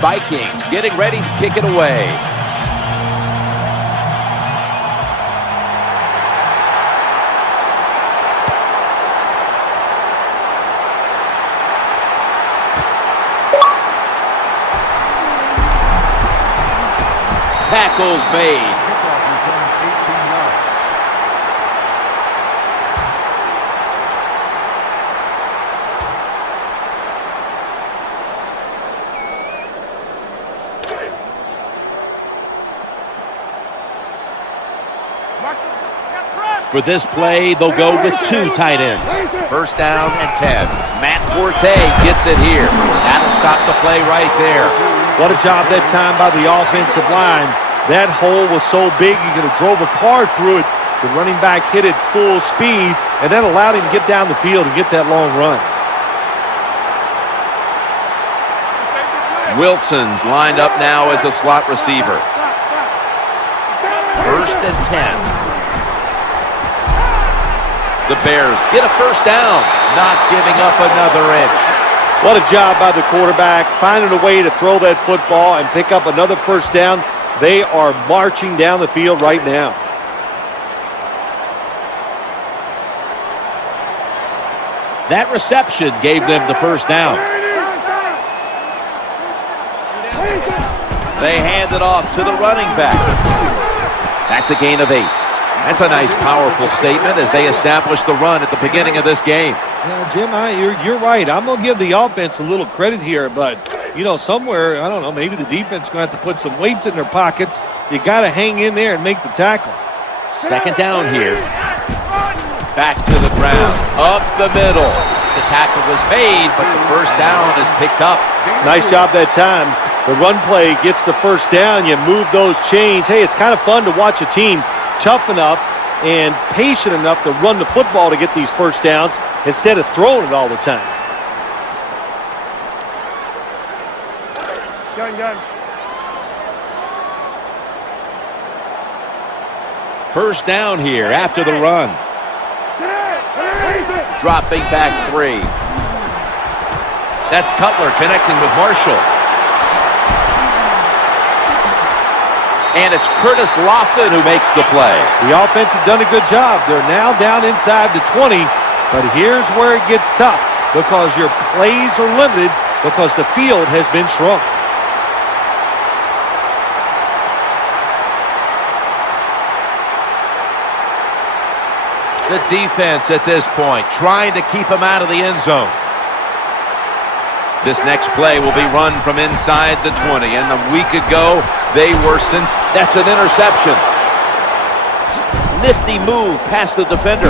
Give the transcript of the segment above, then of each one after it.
Vikings getting ready to kick it away. Tackles made. For this play, they'll go with 2 tight ends. First down and 10. Matt Forte gets it here. That'll stop the play right there. What a job that time by the offensive line. That hole was so big you could have drove a car through it. The running back hit it full speed, and that allowed him to get down the field and get that long run. Wilson's lined up now as a slot receiver. First and 10. The Bears get a first down, not giving up another inch. What a job by the quarterback, finding a way to throw that football and pick up another first down. They are marching down the field right now. That reception gave them the first down. They hand it off to the running back. That's a gain of 8. That's a nice, powerful statement as they establish the run at the beginning of this game. Yeah, Jim, you're right. I'm going to give the offense a little credit here, but, you know, somewhere, I don't know, maybe the defense is going to have to put some weights in their pockets. You got to hang in there and make the tackle. Second down here. Back to the ground. Up the middle. The tackle was made, but the first down is picked up. Nice job that time. The run play gets the first down. You move those chains. Hey, it's kind of fun to watch a team tough enough and patient enough to run the football to get these first downs instead of throwing it all the time. First down here after the run. Dropping back 3. That's Cutler connecting with Marshall. And it's Curtis Lofton who makes the play. The offense has done a good job. They're now down inside the 20, but here's where it gets tough because your plays are limited because the field has been shrunk. The defense at this point trying to keep him out of the end zone. This next play will be run from inside the 20, and a week ago, that's an interception. Nifty move past the defender.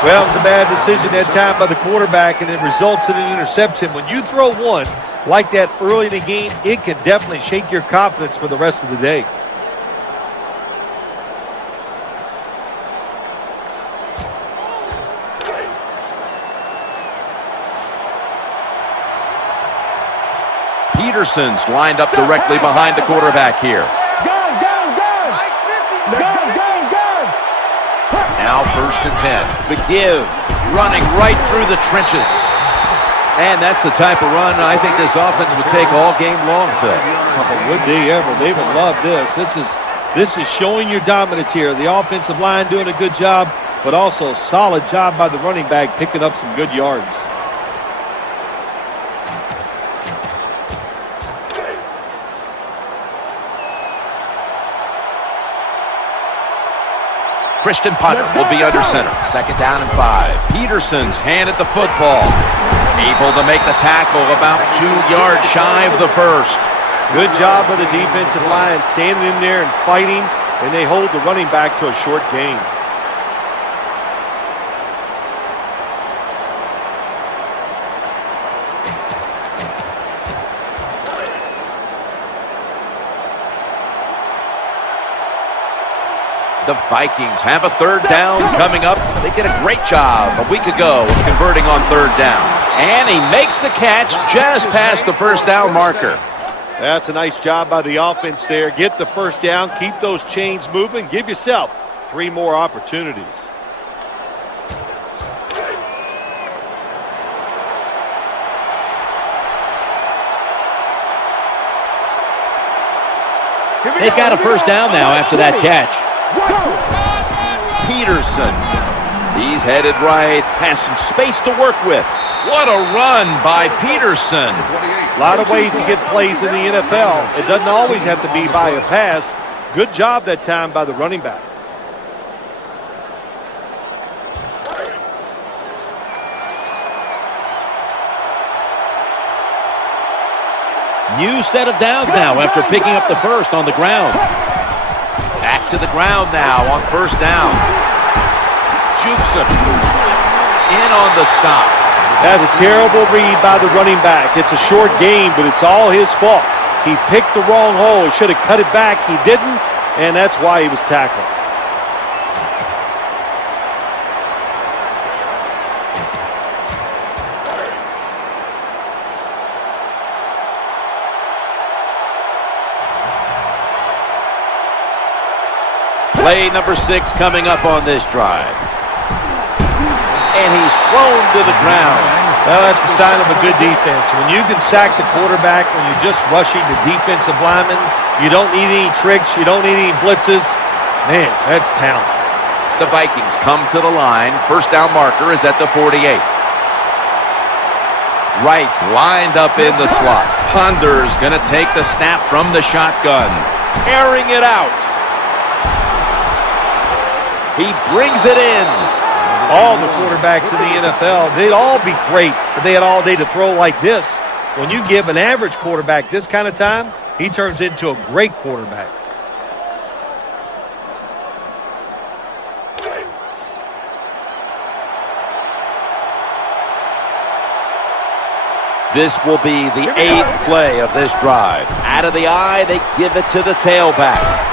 Well, it's a bad decision that time by the quarterback, and it results in an interception. When you throw one like that early in the game, it can definitely shake your confidence for the rest of the day. Peterson's lined up directly behind the quarterback here. Now first and 10. The give, running right through the trenches. And that's the type of run I think this offense would take all game long, Phil. Oh, would they ever? They would love this. This is showing your dominance here. The offensive line doing a good job, but also solid job by the running back picking up some good yards. Christian Punter will be under center. Second down and 5. Peterson's hand at the football. Able to make the tackle about 2 yards shy of the first. Good job by the defensive line standing in there and fighting, and they hold the running back to a short gain. The Vikings have a third down coming up. They did a great job a week ago of converting on third down. And he makes the catch just past the first down marker. That's a nice job by the offense there. Get the first down, keep those chains moving, give yourself 3 more opportunities. They've got a first down now after that catch. Peterson. He's headed right. Has some space to work with. What a run by Peterson. A lot of ways to get plays in the NFL. It doesn't always have to be by a pass. Good job that time by the running back. New set of downs now after picking up the first on the ground. Back to the ground now on first down. Jukes him. In on the stop. That's a terrible read by the running back. It's a short game, but it's all his fault. He picked the wrong hole. He should have cut it back. He didn't, and that's why he was tackled. Play number 6 coming up on this drive. And he's thrown to the ground. Well, that's a sign of a good defense. When you can sack the quarterback, when you're just rushing the defensive lineman, you don't need any tricks, you don't need any blitzes. Man, that's talent. The Vikings come to the line. First down marker is at the 48. Wright lined up in the slot. Ponder's going to take the snap from the shotgun. Airing it out. He brings it in. All the quarterbacks in the NFL, they'd all be great if they had all day to throw like this. When you give an average quarterback this kind of time, he turns into a great quarterback. This will be the 8th play of this drive. Out of the eye, they give it to the tailback.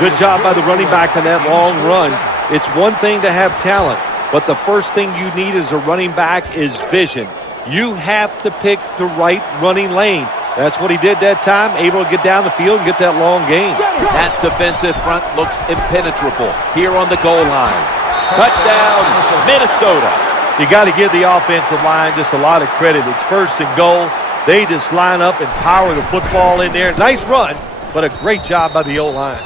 Good job by the running back on that long run. It's one thing to have talent, but the first thing you need as a running back is vision. You have to pick the right running lane. That's what he did that time, able to get down the field and get that long gain. That defensive front looks impenetrable here on the goal line. Touchdown, Minnesota. You got to give the offensive line just a lot of credit. It's first and goal. They just line up and power the football in there. Nice run, but a great job by the O-line.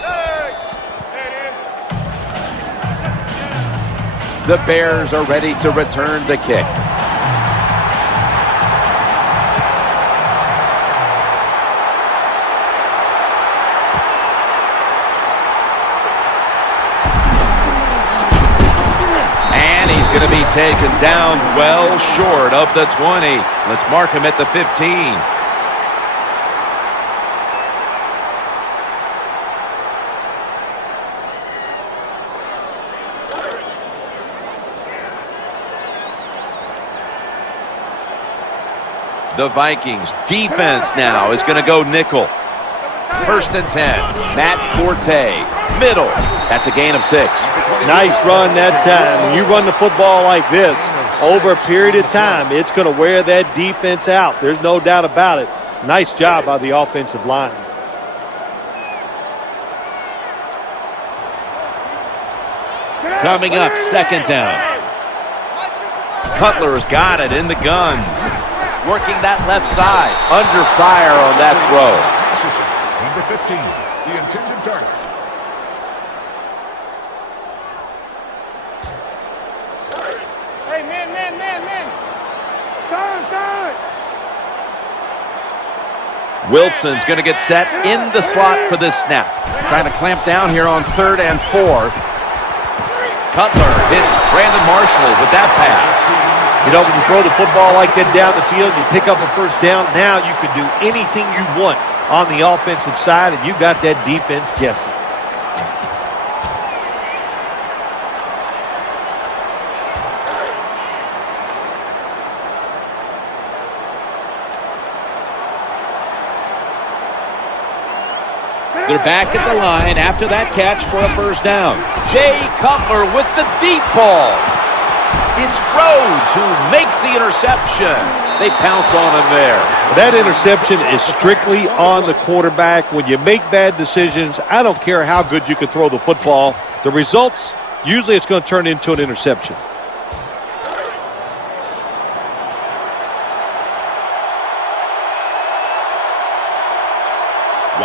The Bears are ready to return the kick. And he's going to be taken down well short of the 20. Let's mark him at the 15. The Vikings defense now is going to go nickel. First and 10. Matt Forte. Middle. That's a gain of 6. Nice run that time. When you run the football like this, over a period of time, it's going to wear that defense out. There's no doubt about it. Nice job by the offensive line. Coming up, second down. Cutler's got it in the gun. Working that left side. Under fire on that throw. Number 15, the intended target. Hey, man. Wilson's going to get set in the slot for this snap. Trying to clamp down here on 3rd and 4. Cutler hits Brandon Marshall with that pass. You know, when you throw the football like that down the field, you pick up a first down, now you can do anything you want on the offensive side, and you got that defense guessing. They're back at the line after that catch for a first down. Jay Cutler with the deep ball. It's Rhodes who makes the interception. They pounce on him there. That interception is strictly on the quarterback. When you make bad decisions, I don't care how good you can throw the football. The results, usually it's going to turn into an interception.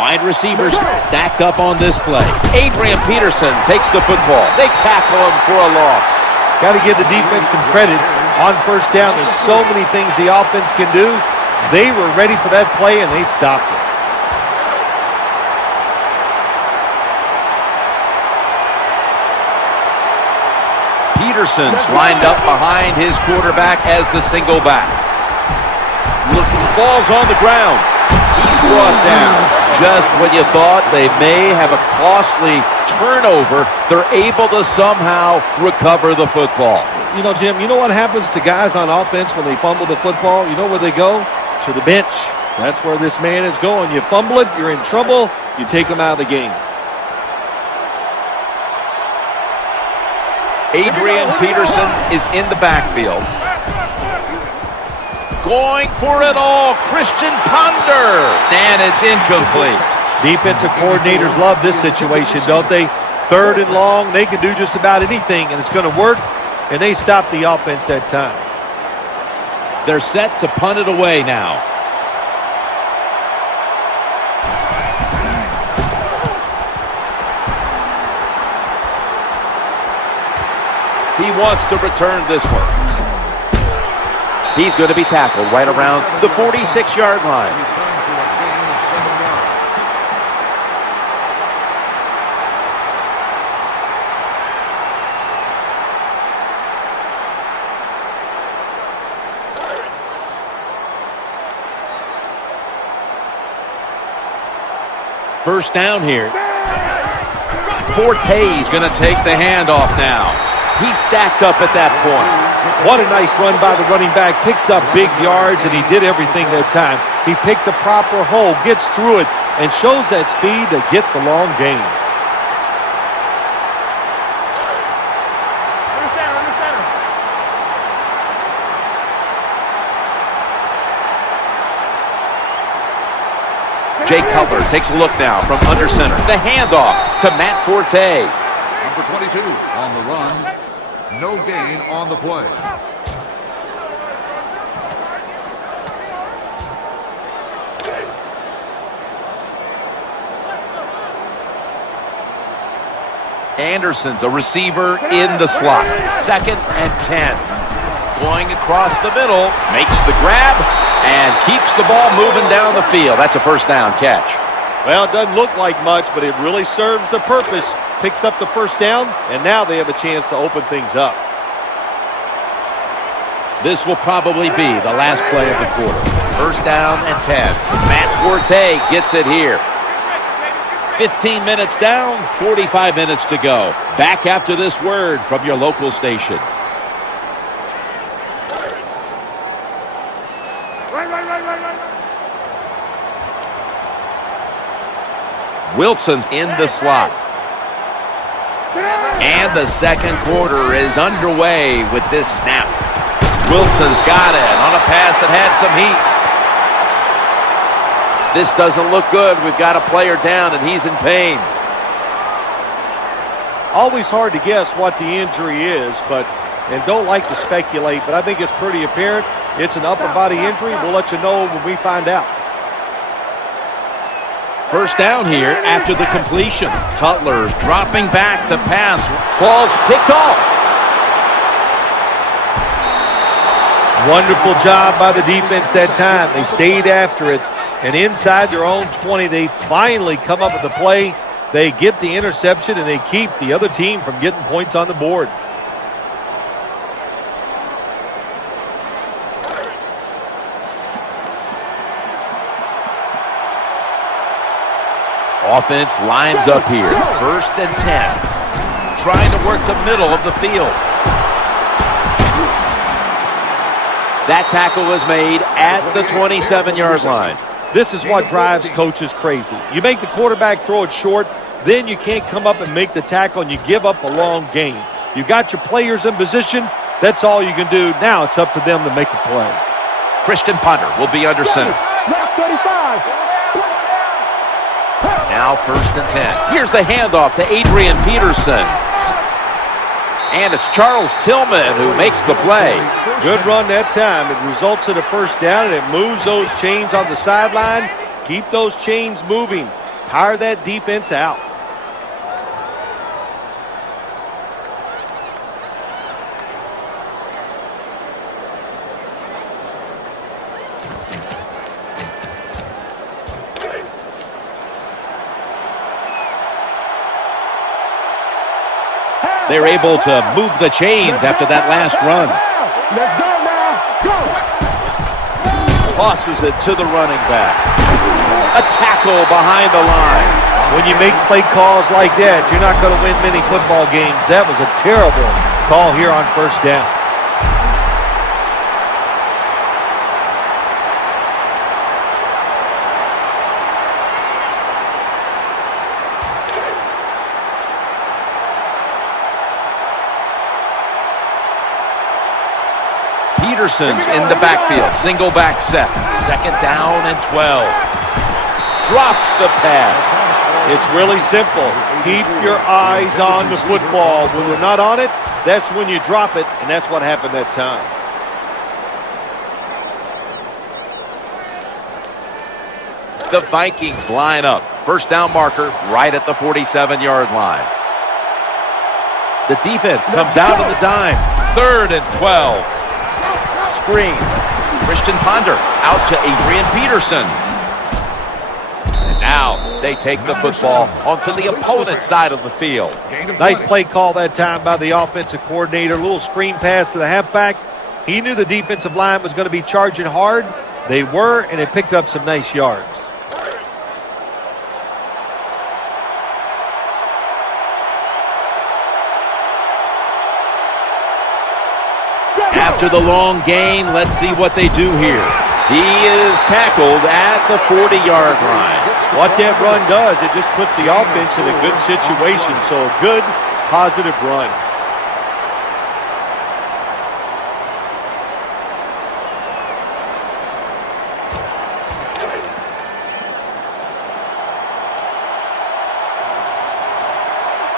Wide receivers stacked up on this play. Adrian Peterson takes the football. They tackle him for a loss. Got to give the defense some credit on first down. There's so many things the offense can do. They were ready for that play, and they stopped it. Peterson's lined up behind his quarterback as the single back. Look, ball's on the ground. He's brought down. Just when you thought they may have a costly turnover, they're able to somehow recover the football. You know, Jim, you know what happens to guys on offense when they fumble the football? You know where they go? To the bench. That's where this man is going. You fumble it, you're in trouble, you take them out of the game. Adrian Peterson is in the backfield. Going for it all, Christian Ponder. And it's incomplete. Defensive coordinators love this situation, don't they? 3rd and long, they can do just about anything, and it's going to work, and they stop the offense that time. They're set to punt it away now. He wants to return this one. He's going to be tackled right around the 46-yard line. First down here. Forte's going to take the handoff now. He's stacked up at that point. What a nice run by the running back. Picks up big yards, and he did everything that time. He picked the proper hole, gets through it, and shows that speed to get the long gain. Jay Cutler takes a look now from under center. The handoff to Matt Forte. Number 22 on the run. No gain on the play. Anderson's a receiver in the slot. 2nd and 10. Going across the middle, makes the grab, and keeps the ball moving down the field. That's a first down catch. Well, it doesn't look like much, but it really serves the purpose. Picks up the first down, and now they have a chance to open things up. This will probably be the last play of the quarter. First down and 10. Matt Forte gets it here. 15 minutes down, 45 minutes to go. Back after this word from your local station. Wilson's in the slot. And the second quarter is underway with this snap. Wilson's got it on a pass that had some heat. This doesn't look good. We've got a player down, and he's in pain. Always hard to guess what the injury is, and don't like to speculate, but I think it's pretty apparent. It's an upper body injury. We'll let you know when we find out. First down here after the completion. Cutler's dropping back to pass. Ball's picked off. Wonderful job by the defense that time. They stayed after it, and inside their own 20, they finally come up with the play. They get the interception, and they keep the other team from getting points on the board. Offense lines up here. 1st and 10. Trying to work the middle of the field. That tackle was made at the 27-yard line. This is what drives coaches crazy. You make the quarterback throw it short, then you can't come up and make the tackle, and you give up a long gain. You got your players in position. That's all you can do. Now it's up to them to make a play. Christian Ponder will be under center. Now 1st and 10. Here's the handoff to Adrian Peterson. And it's Charles Tillman who makes the play. Good run that time. It results in a first down, and it moves those chains on the sideline. Keep those chains moving. Tire that defense out. They're able to move the chains after that last run. Let's go now. Go. Tosses it to the running back. A tackle behind the line. When you make play calls like that, you're not going to win many football games. That was a terrible call here on first down. Peterson's in the backfield. Single back set. Second down and 12. Drops the pass. It's really simple. Keep your eyes on the football. When they're not on it, that's when you drop it, and that's what happened that time. The Vikings line up. First down marker right at the 47-yard line. The defense comes out on the dime. 3rd and 12. Screen. Christian Ponder out to Adrian Peterson. And now they take the football onto the opponent's side of the field. Nice play call that time by the offensive coordinator. A little screen pass to the halfback. He knew the defensive line was going to be charging hard. They were, and it picked up some nice yards. After the long gain, let's see what they do here. He is tackled at the 40-yard line. What that run does, it just puts the offense in a good situation. So a good, positive run.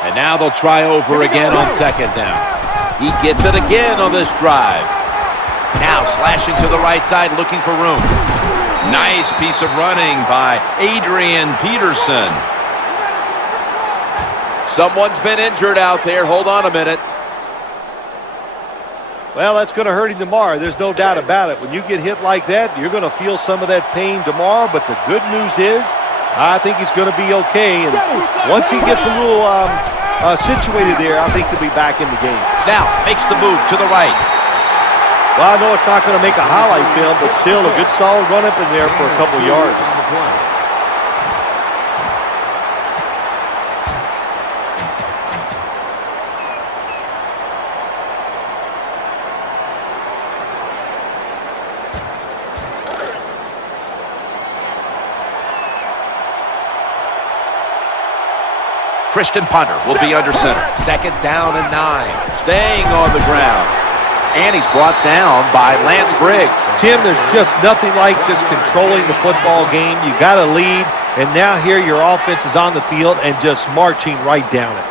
And now they'll try over again on second down. He gets it again on this drive. Now slashing to the right side, looking for room. Nice piece of running by Adrian Peterson. Someone's been injured out there. Hold on a minute. Well, that's going to hurt him tomorrow. There's no doubt about it. When you get hit like that, you're going to feel some of that pain tomorrow. But the good news is, I think he's going to be okay. And once he gets a little situated there, I think he'll be back in the game. Now makes the move to the right. Well, I know it's not going to make a highlight film, but still a good solid run up in there for a couple yards. Christian Ponder will be under center. Second down and 9. Staying on the ground. And he's brought down by Lance Briggs. Tim, there's just nothing like just controlling the football game. You got to lead, and now here your offense is on the field and just marching right down it.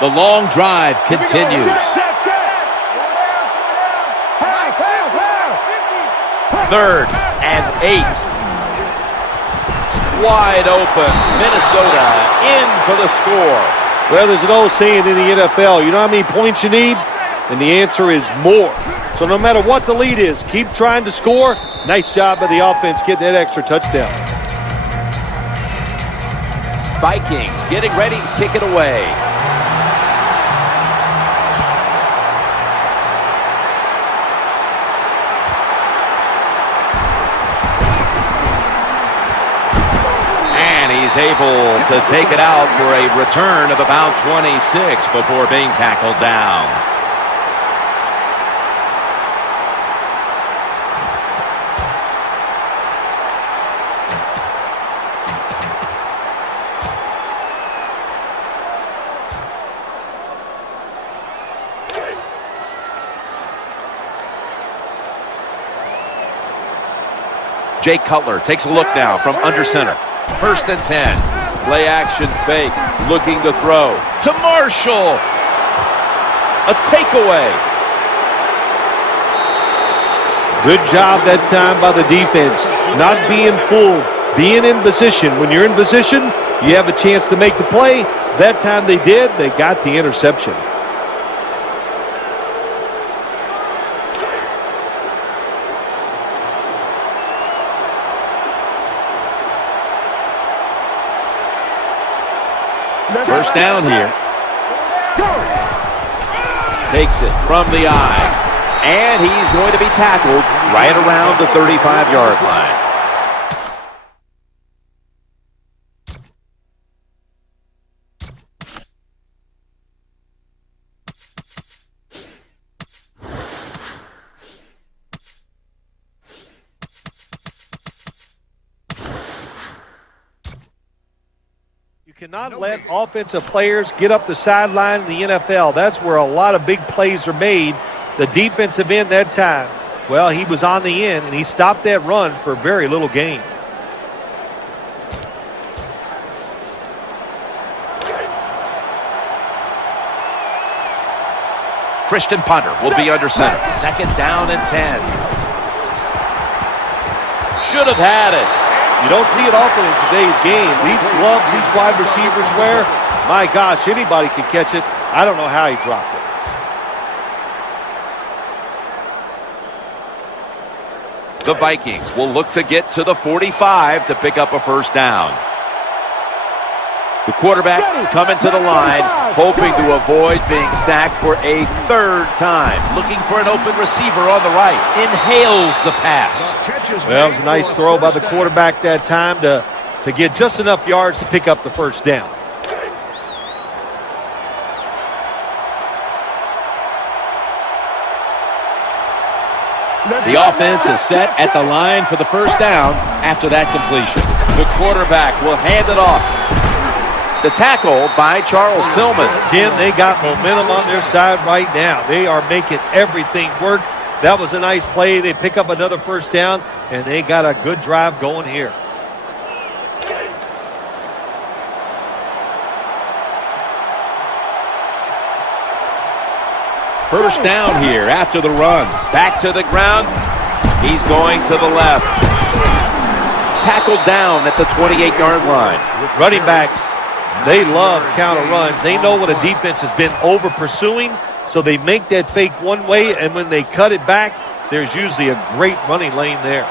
The long drive continues. 3rd and 8. Wide open. Minnesota in for the score. Well, there's an old saying in the NFL, you know how many points you need? And the answer is more. So no matter what the lead is, keep trying to score. Nice job by the offense getting that extra touchdown. Vikings getting ready to kick it away. He's able to take it out for a return of about 26 before being tackled down. Jake Cutler takes a look now from under center. 1st and 10. Play action fake. Looking to throw. To Marshall. A takeaway. Good job that time by the defense. Not being fooled. Being in position. When you're in position, you have a chance to make the play. That time they did. They got the interception. First down here. Takes it from the eye. And he's going to be tackled right around the 35-yard line. You cannot let offensive players get up the sideline in the NFL. That's where a lot of big plays are made. The defensive end that time, well, he was on the end, and he stopped that run for very little gain. Christian Ponder will be under center. 2nd down and 10. Should have had it. You don't see it often in today's game. These gloves these wide receivers wear, my gosh, anybody can catch it. I don't know how he dropped it. The Vikings will look to get to the 45 to pick up a 1st down. The quarterback is coming to the line, hoping to avoid being sacked for a 3rd time. Looking for an open receiver on the right. Inhales the pass. Well, it was a nice throw by the quarterback that time to get just enough yards to pick up the 1st down. The offense is set at the line for the 1st down after that completion. The quarterback will hand it off. The tackle by Charles Tillman. Jim, they got momentum on their side right now. They are making everything work. That was a nice play. They pick up another 1st down, and they got a good drive going here. First down here after the run. Back to the ground. He's going to the left. Tackled down at the 28-yard line. With running backs, they love counter runs. They know what a defense has been over pursuing, so they make that fake one way, and when they cut it back, there's usually a great running lane there.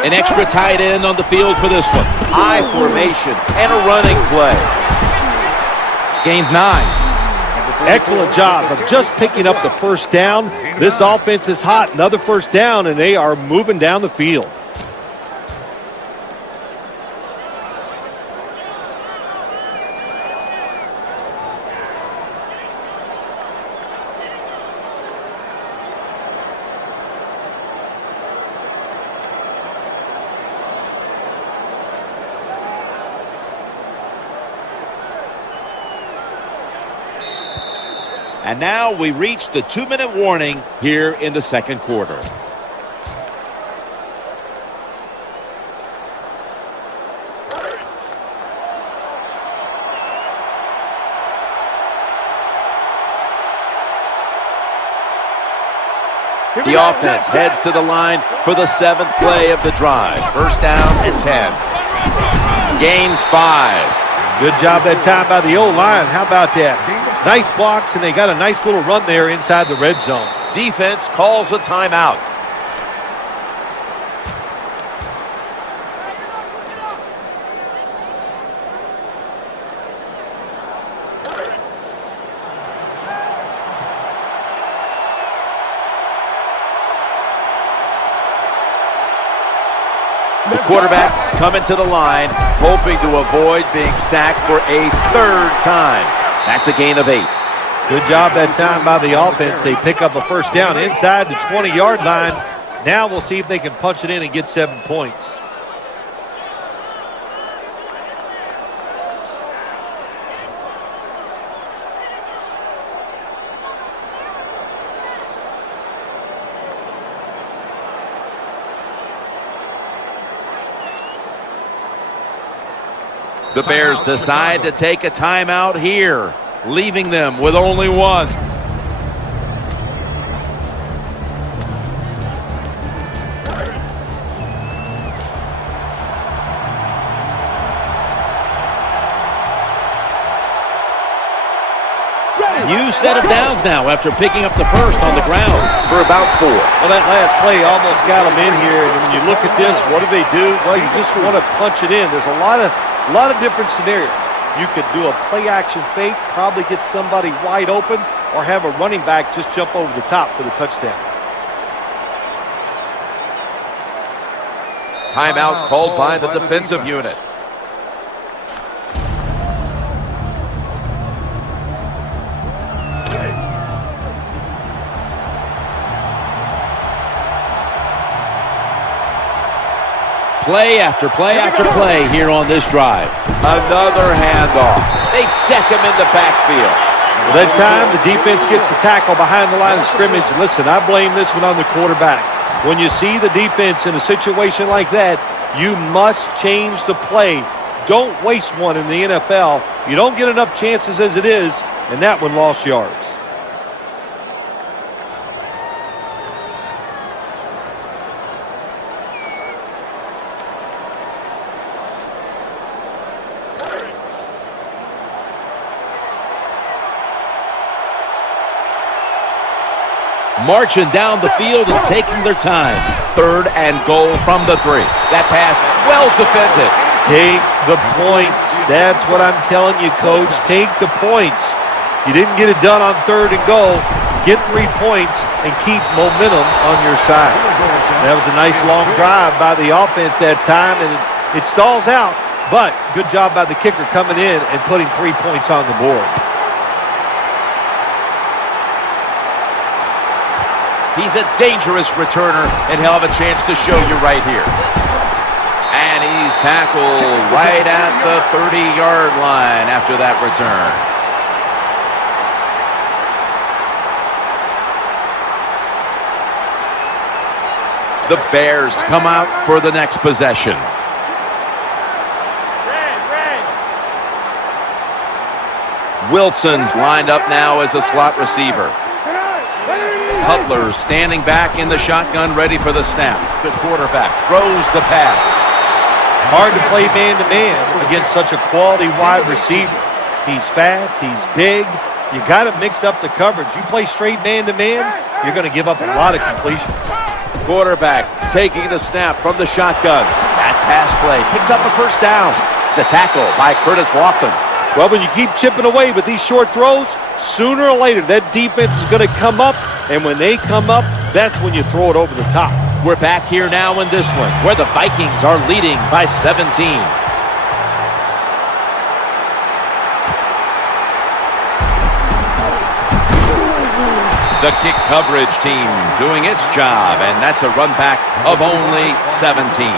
An extra tight end on the field for this one. High formation and a running play. Gains 9. Excellent job of just picking up the 1st down. This offense is hot. Another 1st down, and they are moving down the field. And now we reach the 2-minute warning here in the 2nd quarter. The offense heads to the line for the 7th play of the drive. 1st down and 10. Gains 5. Good job that time by the O-line. How about that? Nice blocks, and they got a nice little run there inside the red zone. Defense calls a timeout. The quarterback is coming to the line, hoping to avoid being sacked for a 3rd time. That's a gain of 8. Good job that time by the offense. They pick up a 1st down inside the 20-yard line. Now we'll see if they can punch it in and get 7 points. The Bears decide to take a timeout here, leaving them with only one. New set of downs now after picking up the first on the ground for about 4. Well, that last play almost got them in here. And when you look at this, what do they do? Well, you just want to punch it in. There's a lot of different scenarios. You could do a play-action fake, probably get somebody wide open, or have a running back just jump over the top for the touchdown. Timeout called by the defensive unit. Play after play after play here on this drive. Another handoff. They deck him in the backfield. Well, that time, the defense gets the tackle behind the line of scrimmage. And listen, I blame this one on the quarterback. When you see the defense in a situation like that, you must change the play. Don't waste one in the NFL. You don't get enough chances as it is, and that one lost yards. Marching down the field and taking their time. 3rd and goal from the 3. That pass, well defended. Take the points. That's what I'm telling you, Coach. Take the points. You didn't get it done on 3rd and goal. Get 3 points and keep momentum on your side. That was a nice long drive by the offense that time, and it stalls out. But good job by the kicker coming in and putting 3 points on the board. He's a dangerous returner, and he'll have a chance to show you right here. And he's tackled right at the 30-yard line after that return. The Bears come out for the next possession. Wilson's lined up now as a slot receiver. Cutler standing back in the shotgun, ready for the snap. The quarterback throws the pass. Hard to play man-to-man against such a quality wide receiver. He's fast, he's big. You got to mix up the coverage. You play straight man-to-man, you're going to give up a lot of completions. Quarterback taking the snap from the shotgun. That pass play picks up a first down. The tackle by Curtis Lofton. Well, when you keep chipping away with these short throws, sooner or later that defense is going to come up, and when they come up, that's when you throw it over the top. We're back here now in this one, where the Vikings are leading by 17. The kick coverage team doing its job, and that's a run back of only 17.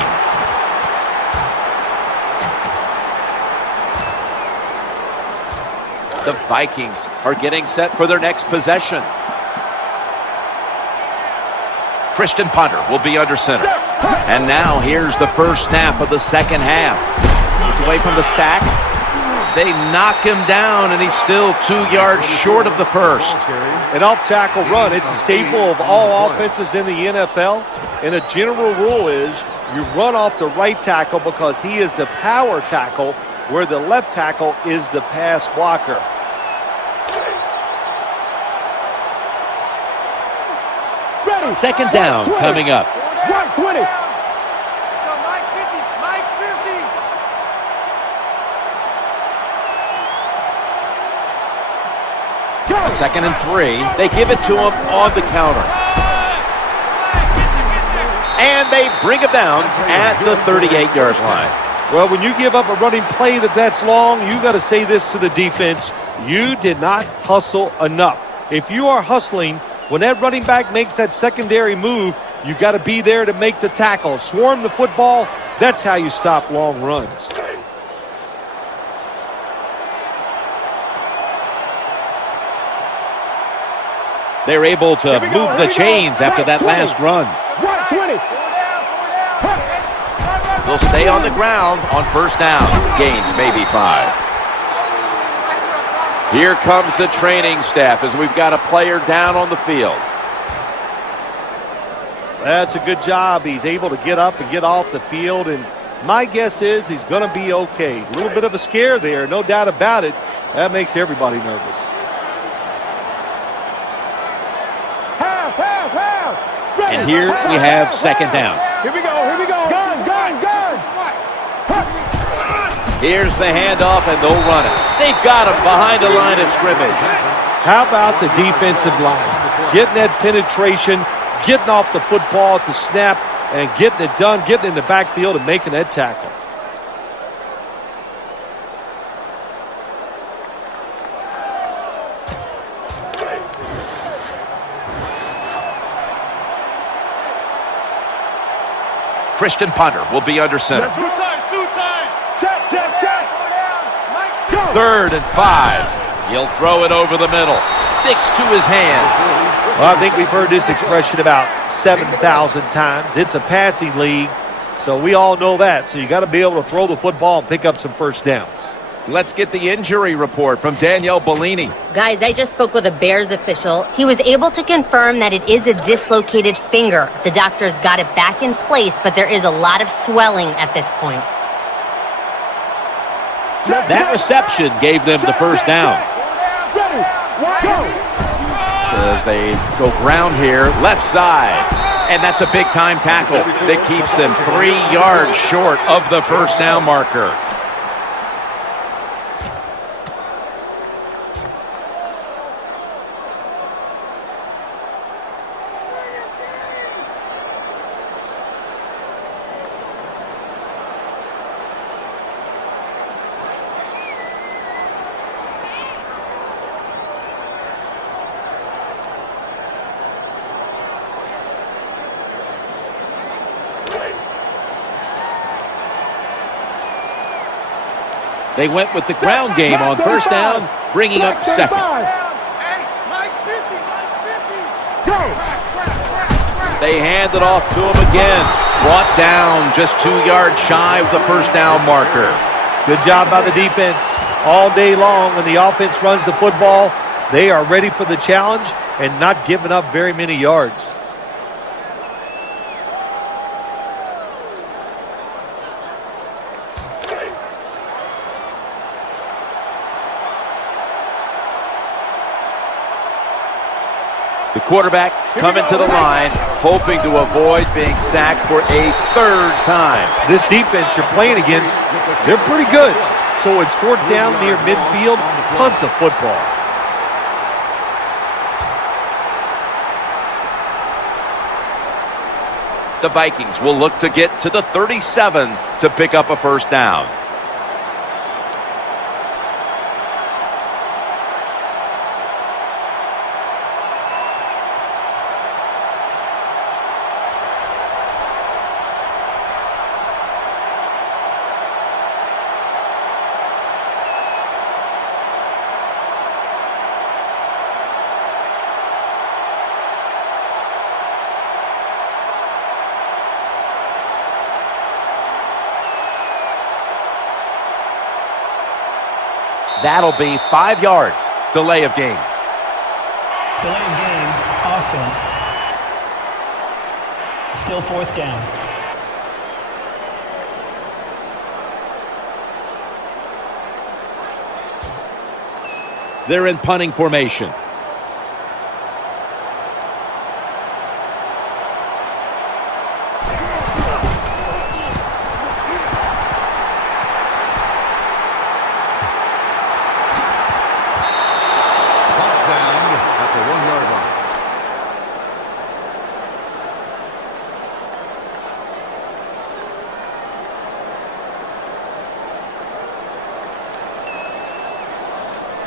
The Vikings are getting set for their next possession. Christian Ponder will be under center. And now here's the first snap of the second half. It's away from the stack. They knock him down, and he's still 2 yards short of the first. An off-tackle run, it's a staple of all offenses in the NFL. And a general rule is you run off the right tackle because he is the power tackle, where the left tackle is the pass blocker. Second down coming up. 120. Let's go, Mike 50. Mike 50. 2nd and 3. They give it to him on the counter. And they bring him down at the 38-yard line. Well, when you give up a running play that's long, you got to say this to the defense. You did not hustle enough. If you are hustling, when that running back makes that secondary move, you got to be there to make the tackle. Swarm the football. That's how you stop long runs. They're able to move the chains after that last run. 120. They'll stay on the ground on first down. Gains maybe 5. Here comes the training staff as we've got a player down on the field. That's a good job. He's able to get up and get off the field, and my guess is he's going to be okay. A little bit of a scare there, no doubt about it. That makes everybody nervous. And here we have second down. Here we go, here we go. Gun, gun, gun. Here's the handoff, and they'll run it. They've got him behind the line of scrimmage. How about the defensive line? Getting that penetration, getting off the football at the snap, and getting it done, getting in the backfield and making that tackle. Christian punter will be under center. Two times. Check, check, check. Go. 3rd and 5. He'll throw it over the middle. Sticks to his hands. Well, I think we've heard this expression about 7,000 times. It's a passing league, so we all know that. So you got to be able to throw the football and pick up some first downs. Let's get the injury report from Danielle Bellini. Guys, I just spoke with a Bears official. He was able to confirm that it is a dislocated finger. The doctors got it back in place, but there is a lot of swelling at this point. That reception gave them the first down. As they go ground here, left side. And that's a big-time tackle that keeps them 3 yards short of the first down marker. They went with the ground game on first down, bringing up second. Hey, Mike's 50, Mike's 50. Go. They hand it off to him again. Brought down just 2 yards shy of the first down marker. Good job by the defense. All day long when the offense runs the football, they are ready for the challenge and not giving up very many yards. The quarterback coming to the line, hoping to avoid being sacked for a 3rd time. This defense you're playing against, they're pretty good. So it's 4th down near midfield, punt the football. The Vikings will look to get to the 37 to pick up a first down. That'll be 5 yards. Delay of game. Delay of game, offense. Still 4th down. They're in punting formation.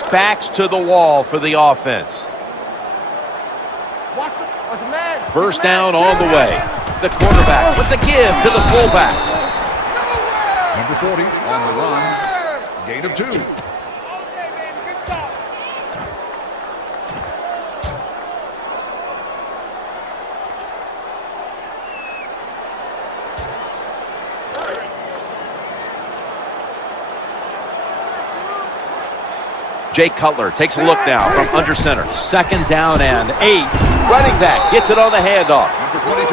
Backs to the wall for the offense. First down on the way. The quarterback with the give to the fullback. Number 40 on the run. Gain of 2. Okay, man, good job. Jay Cutler takes a look now from under center. Second down and 8. Running back gets it on the handoff.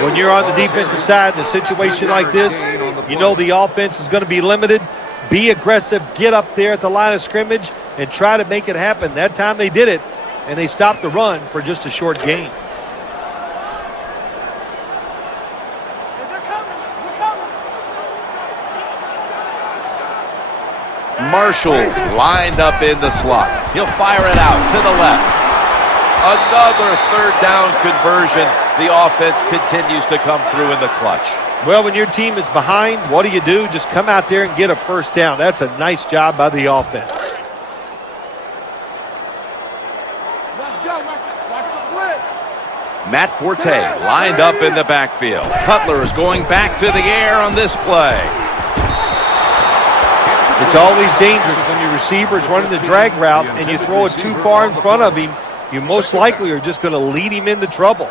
When you're on the defensive side in a situation like this, you know the offense is going to be limited. Be aggressive, get up there at the line of scrimmage, and try to make it happen. That time they did it, and they stopped the run for just a short gain. Marshall's lined up in the slot. He'll fire it out to the left. Another third down conversion. The offense continues to come through in the clutch. Well, when your team is behind, what do? Just come out there and get a first down. That's a nice job by the offense. Let's go. Watch the blitz. Matt Forte lined up in the backfield. Cutler is going back to the air on this play. It's always dangerous when your receiver's running the drag route and you throw it too far in front of him. You most likely are just going to lead him into trouble.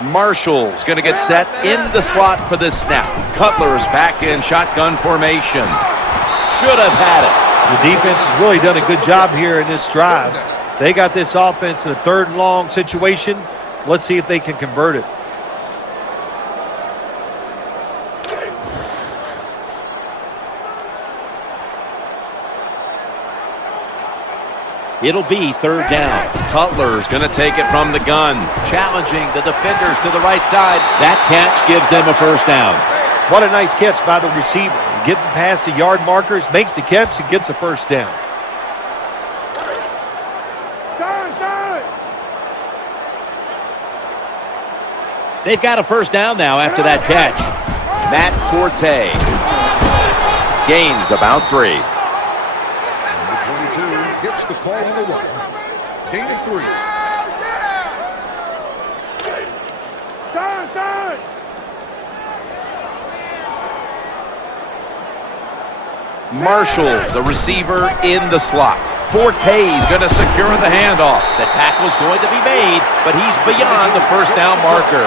Marshall's going to get set in the slot for this snap. Cutler's back in shotgun formation. Should have had it. The defense has really done a good job here in this drive. They got this offense in a third and long situation. Let's see if they can convert it. It'll be third down. Cutler's going to take it from the gun. Challenging the defenders to the right side. That catch gives them a first down. What a nice catch by the receiver. Getting past the yard markers, makes the catch and gets a first down. They've got a first down now after that catch. Matt Forte. Gains about 3. Number 22 gets the call on the run. Gain of 3. Marshall's a receiver in the slot. Forte's going to secure the handoff. The tackle's going to be made, but he's beyond the first down marker.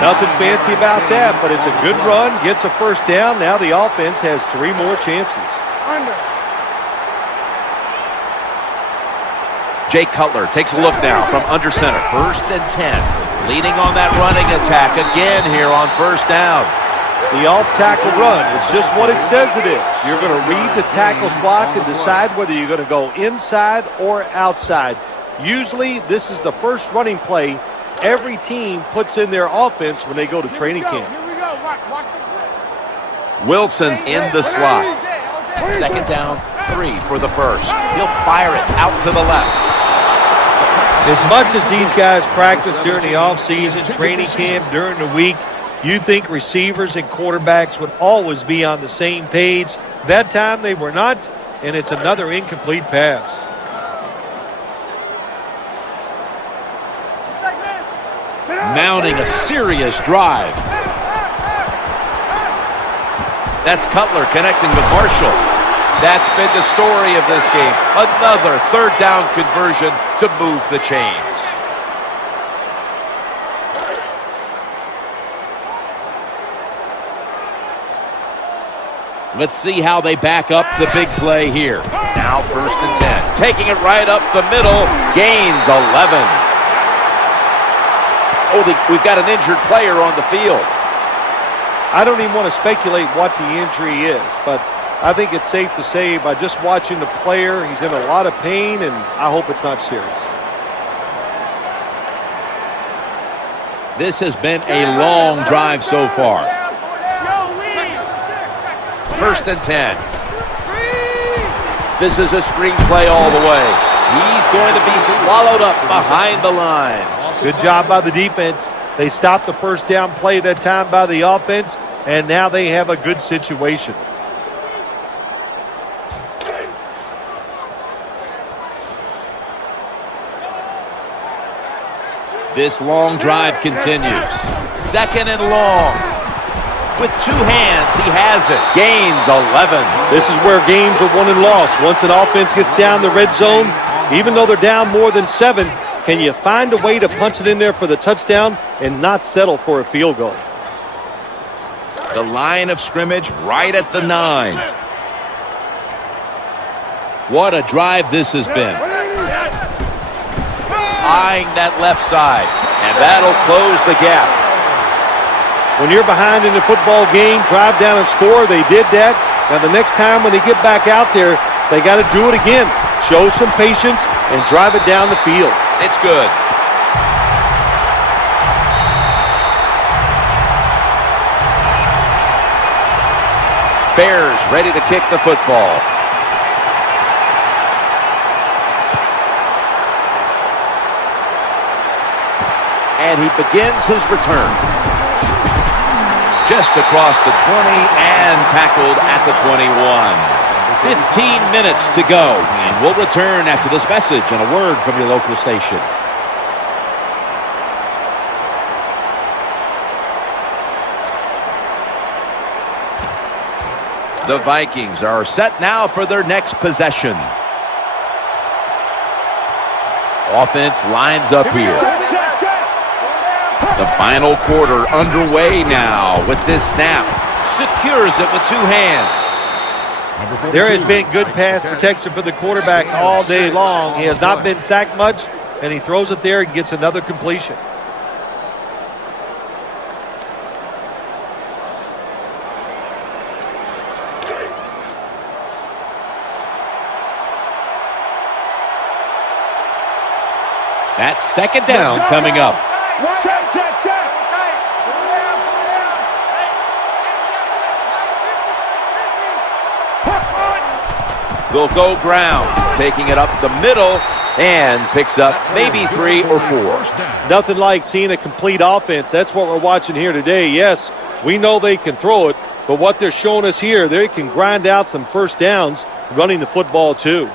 Nothing fancy about that, but it's a good run, gets a first down. Now the offense has 3 more chances. Jay Cutler takes a look now from under center. First and 10. Leading on that running attack again here on first down. The off-tackle run is just what it says it is. You're going to read the tackle's block and decide whether you're going to go inside or outside. Usually, this is the first running play every team puts in their offense when they go to training camp. Here we go. Watch the blitz. Wilson's in the slot. Second down, 3 for the first. He'll fire it out to the left. As much as these guys practice during the offseason, training camp, during the week, you think receivers and quarterbacks would always be on the same page. That time they were not, and it's another incomplete pass. Mounting a serious drive. That's Cutler connecting with Marshall. That's been the story of this game. Another third down conversion to move the chains. Let's see how they back up the big play here. Now first and 10. Taking it right up the middle. Gains 11. Oh, we've got an injured player on the field. I don't even want to speculate what the injury is, but I think it's safe to say by just watching the player, he's in a lot of pain, and I hope it's not serious. This has been a long drive so far. First and 10. This is a screen play all the way. He's going to be swallowed up behind the line. Good job by the defense. They stopped the first down play that time by the offense, and now they have a good situation. This long drive continues. Second and long. With 2 hands, he has it. Gains 11. This is where games are won and lost. Once an offense gets down the red zone, even though they're down more than 7, Can you find a way to punch it in there for the touchdown and not settle for a field goal? The line of scrimmage right at the 9. What a drive this has been. Eyeing that left side, and that'll close the gap. When you're behind in the football game, drive down and score. They did that. Now the next time when they get back out there, they got to do it again. Show some patience and drive it down the field. It's good. Bears ready to kick the football. And he begins his return. Just across the 20 and tackled at the 21. 15 minutes to go. And we'll return after this message and a word from your local station. The Vikings are set now for their next possession. Offense lines up here. The final quarter underway now with this snap. Secures it with 2 hands. There has been good pass protection for the quarterback all day long. He has not been sacked much, and he throws it there and gets another completion. That's second down coming up. Check, check, check. They'll go ground, taking it up the middle, and picks up maybe 3 or 4. Nothing like seeing a complete offense. That's what we're watching here today. Yes, we know they can throw it, but what they're showing us here, they can grind out some first downs running the football too.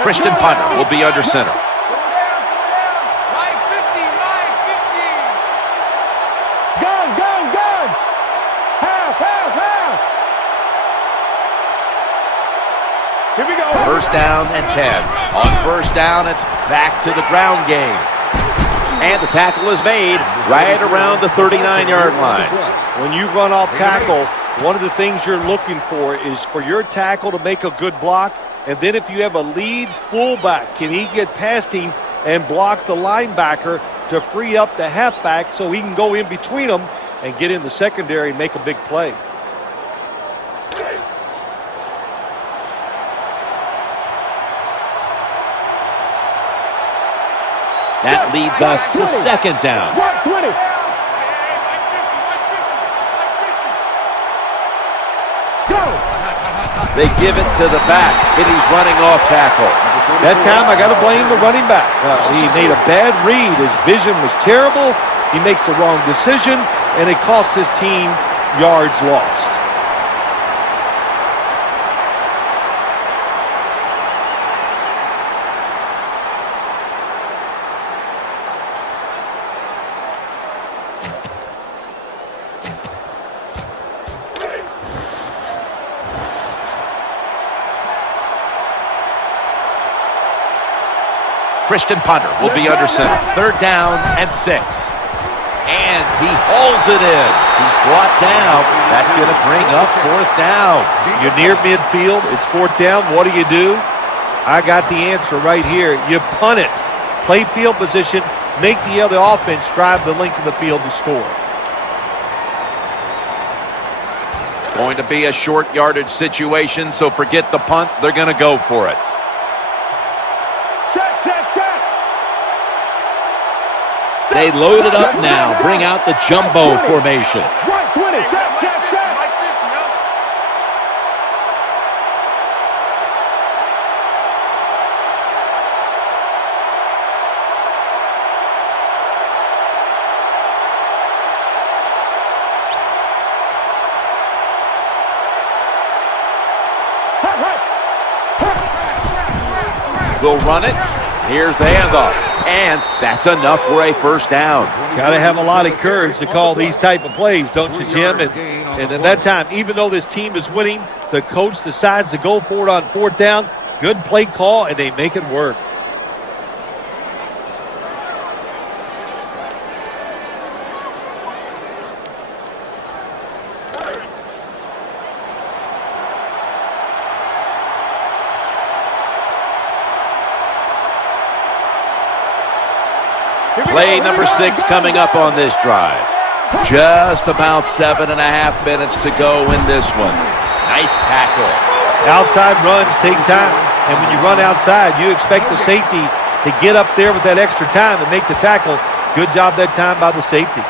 Christian Punter will be under center. Line 50, line 50. Gun, gun, gun. Half, half, half. Here we go. First down and 10. On first down, it's back to the ground game. And the tackle is made right around the 39-yard line. When you run off tackle, one of the things you're looking for is for your tackle to make a good block. And then if you have a lead fullback, can he get past him and block the linebacker to free up the halfback so he can go in between them and get in the secondary and make a big play? That leads us to second down. 120. Go. They give it to the back, and he's running off tackle. That time I got to blame the running back. He made a bad read. His vision was terrible. He makes the wrong decision, and it cost his team yards lost. Christian Punter will be under center. Third down and 6. And he hauls it in. He's brought down. That's going to bring up fourth down. You're near midfield. It's fourth down. What do? I got the answer right here. You punt it. Play field position. Make the other offense drive the length of the field to score. Going to be a short yardage situation, so forget the punt. They're going to go for it. Check, check, check. They load it up now. Bring out the jumbo formation. 120. Check, check, check. We'll run it. Here's the handoff, and that's enough for a first down. Got to have a lot of courage to call these type of plays, don't you, Jim? And at that time, even though this team is winning, the coach decides to go for it on fourth down. Good play call, and they make it work. Play number 6 coming up on this drive. Just about 7.5 minutes to go in this one. Nice tackle. Outside runs take time, and when you run outside, you expect the safety to get up there with that extra time and make the tackle. Good job that time by the safety.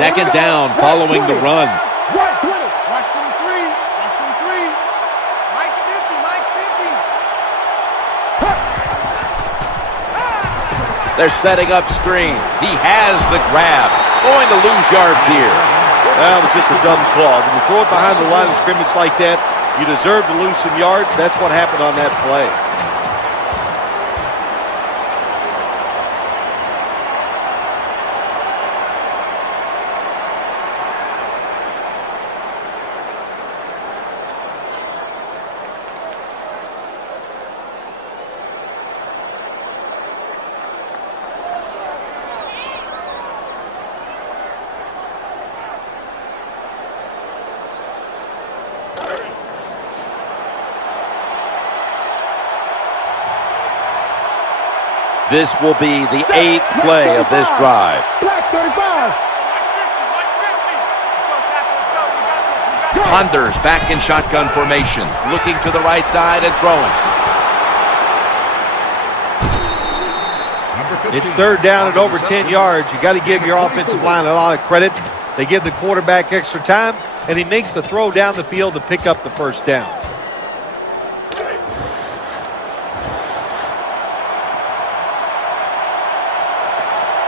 Second down following the run. Watch 23. Watch 23. Mike's 50. Mike's 50. They're setting up screen. He has the grab. Going to lose yards here. That was just a dumb call. When you throw it behind the line of scrimmage like that, you deserve to lose some yards. That's what happened on that play. This will be the 8th play of this drive. Black 35. Ponders back in shotgun formation, looking to the right side and throwing. It's third down at over 10 yards. You got to give your offensive line a lot of credit. They give the quarterback extra time, and he makes the throw down the field to pick up the first down.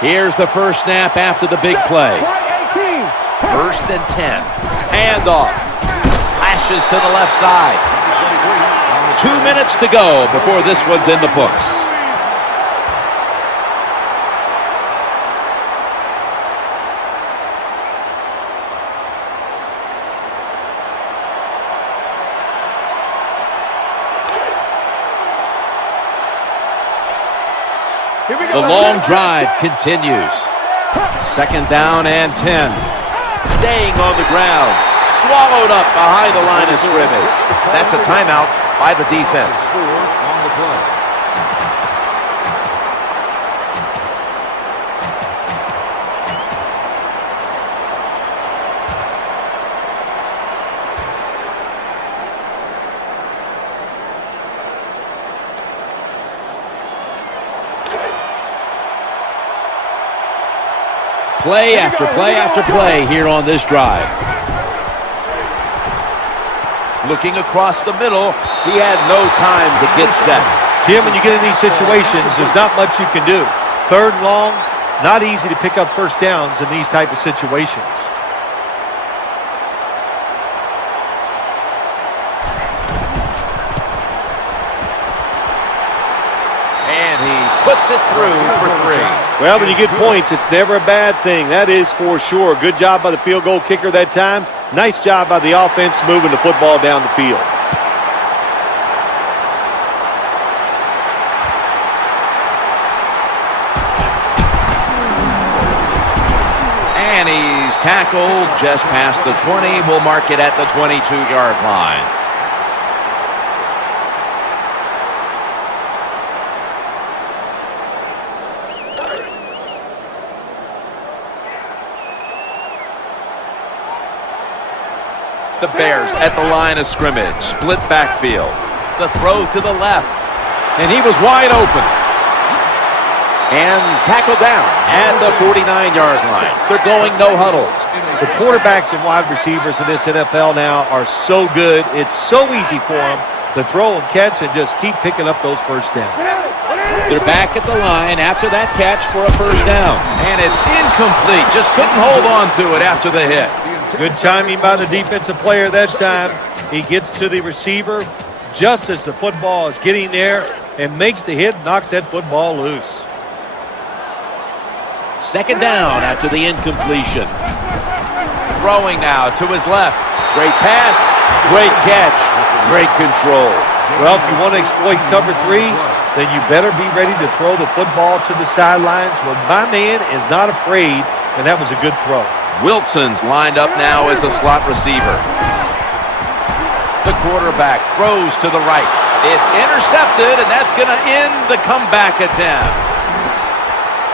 Here's the first snap after the big play. First and 10. Handoff. Slashes to the left side. 2 minutes to go before this one's in the books. The long drive continues. Second down and 10. Staying on the ground. Swallowed up behind the line of scrimmage. That's a timeout by the defense. On the play. Play after play after play here on this drive. Looking across the middle, he had no time to get set. Jim, when you get in these situations, there's not much you can do. Third and long, not easy to pick up first downs in these type of situations. And he puts it through for 3. Well, when you get points, it's never a bad thing. That is for sure. Good job by the field goal kicker that time. Nice job by the offense moving the football down the field. And he's tackled just past the 20. We'll mark it at the 22-yard line. The Bears at the line of scrimmage. Split backfield. The throw to the left. And he was wide open. And tackled down at the 49-yard line. They're going no huddle. The quarterbacks and wide receivers in this NFL now are so good. It's so easy for them to throw and catch and just keep picking up those first downs. They're back at the line after that catch for a first down. And it's incomplete. Just couldn't hold on to it after the hit. Good timing by the defensive player that time. He gets to the receiver just as the football is getting there and makes the hit, knocks that football loose. Second down after the incompletion. Throwing now to his left. Great pass, great catch, great control. Well, if you want to exploit cover 3, then you better be ready to throw the football to the sidelines. Well, my man is not afraid, and that was a good throw. Wilson's lined up now as a slot receiver. The quarterback throws to the right. It's intercepted, and that's going to end the comeback attempt.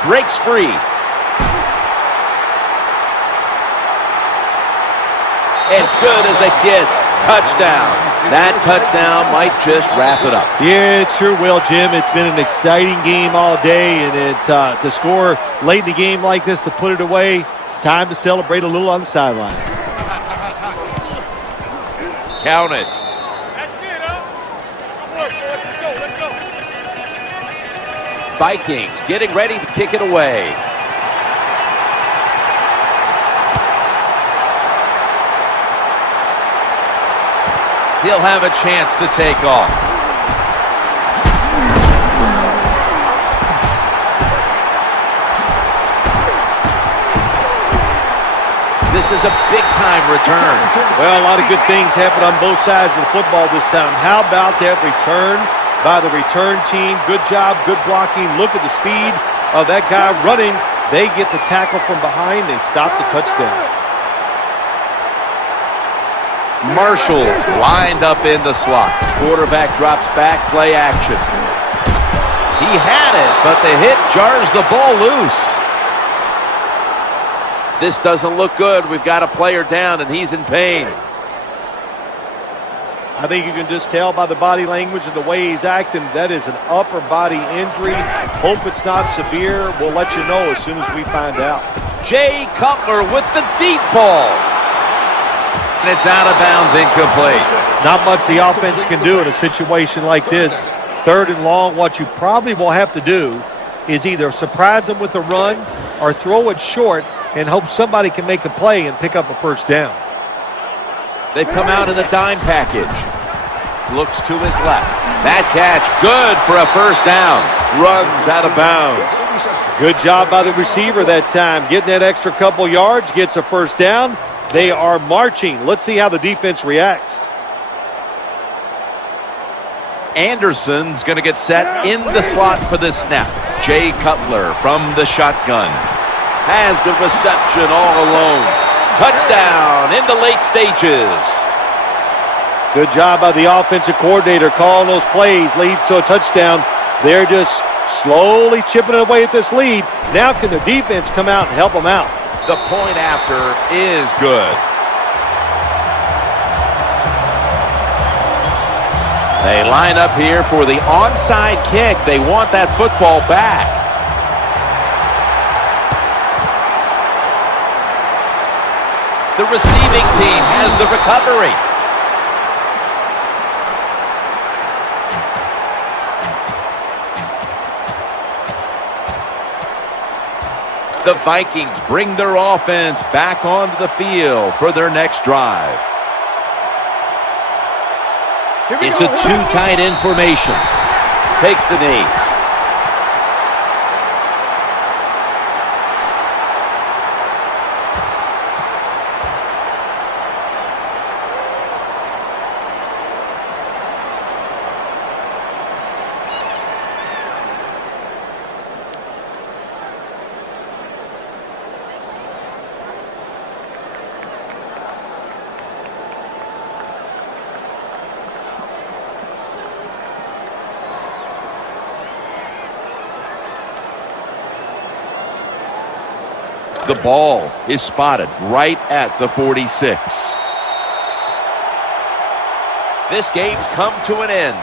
Breaks free. As good as it gets. Touchdown. That touchdown might just wrap it up. Yeah, it sure will, Jim. It's been an exciting game all day, and to score late in the game like this, to put it away, it's time to celebrate a little on the sideline. Count it. That's it, huh? Good work, boy. Let's go. Vikings getting ready to kick it away. He'll have a chance to take off. This is a big-time return. Well, a lot of good things happened on both sides of the football this time. How about that return by the return team? Good job, good blocking. Look at the speed of that guy running. They get the tackle from behind. They stop the touchdown. Marshall's lined up in the slot. Quarterback drops back, play action. He had it, but the hit jars the ball loose. This doesn't look good. We've got a player down, and he's in pain. I think you can just tell by the body language and the way he's acting, that is an upper body injury. Hope it's not severe. We'll let you know as soon as we find out. Jay Cutler with the deep ball. And it's out of bounds, incomplete. Not much the offense can do in a situation like this. Third and long, what you probably will have to do is either surprise them with a run or throw it short and hope somebody can make a play and pick up a first down. They've come out in the dime package. Looks to his left. That catch, good for a first down. Runs out of bounds. Good job by the receiver that time. Getting that extra couple yards, gets a first down. They are marching. Let's see how the defense reacts. Anderson's going to get set in the slot for this snap. Jay Cutler from the shotgun. Has the reception all alone. Touchdown in the late stages. Good job by the offensive coordinator calling those plays. Leads to a touchdown. They're just slowly chipping away at this lead. Now can the defense come out and help them out? The point after is good. They line up here for the onside kick. They want that football back. The receiving team has the recovery. The Vikings bring their offense back onto the field for their next drive. It's a two tight end formation. Takes a knee. The ball is spotted right at the 46. This game's come to an end.